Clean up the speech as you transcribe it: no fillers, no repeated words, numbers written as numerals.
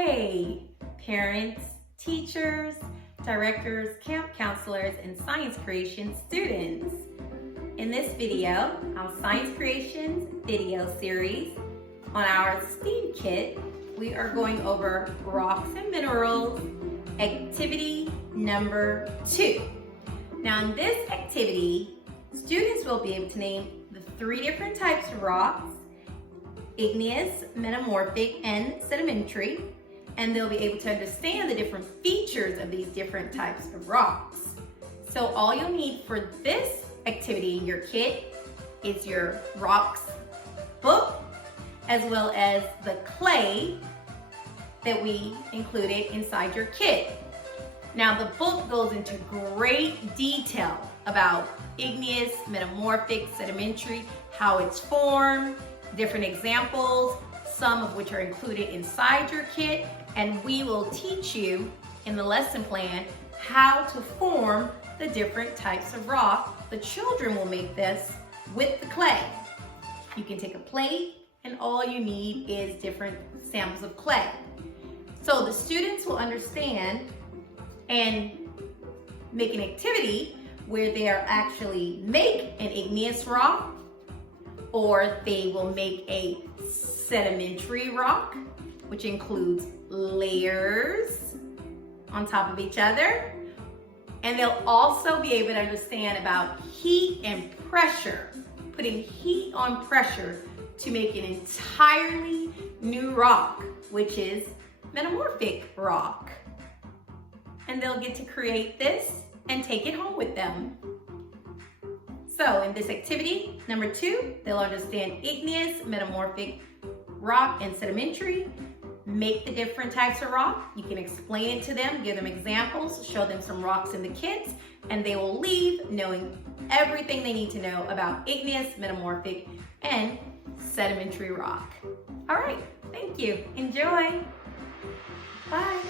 Hey, parents, teachers, directors, camp counselors, and science creation students. In this video, our science creations video series on our STEAM kit, we are going over rocks and minerals, activity number 2. Now in this activity, students will be able to name the 3 different types of rocks: igneous, metamorphic, and sedimentary, and they'll be able to understand the different features of these different types of rocks. So all you'll need for this activity in your kit is your rocks book, as well as the clay that we included inside your kit. Now the book goes into great detail about igneous, metamorphic, sedimentary, how it's formed, different examples, some of which are included inside your kit, and we will teach you in the lesson plan how to form the different types of rock. The children will make this with the clay. You can take a plate and all you need is different samples of clay. So the students will understand and make an activity where they are actually make an igneous rock, or they will make a sedimentary rock, which includes layers on top of each other. And they'll also be able to understand about heat and pressure, putting heat on pressure to make an entirely new rock, which is metamorphic rock. And they'll get to create this and take it home with them. So in this activity, number 2, they'll understand igneous, metamorphic, rock, and sedimentary. Make the different types of rock. You can explain it to them, give them examples, show them some rocks in the kits, and they will leave knowing everything they need to know about igneous, metamorphic, and sedimentary rock. All right, thank you. Enjoy. Bye.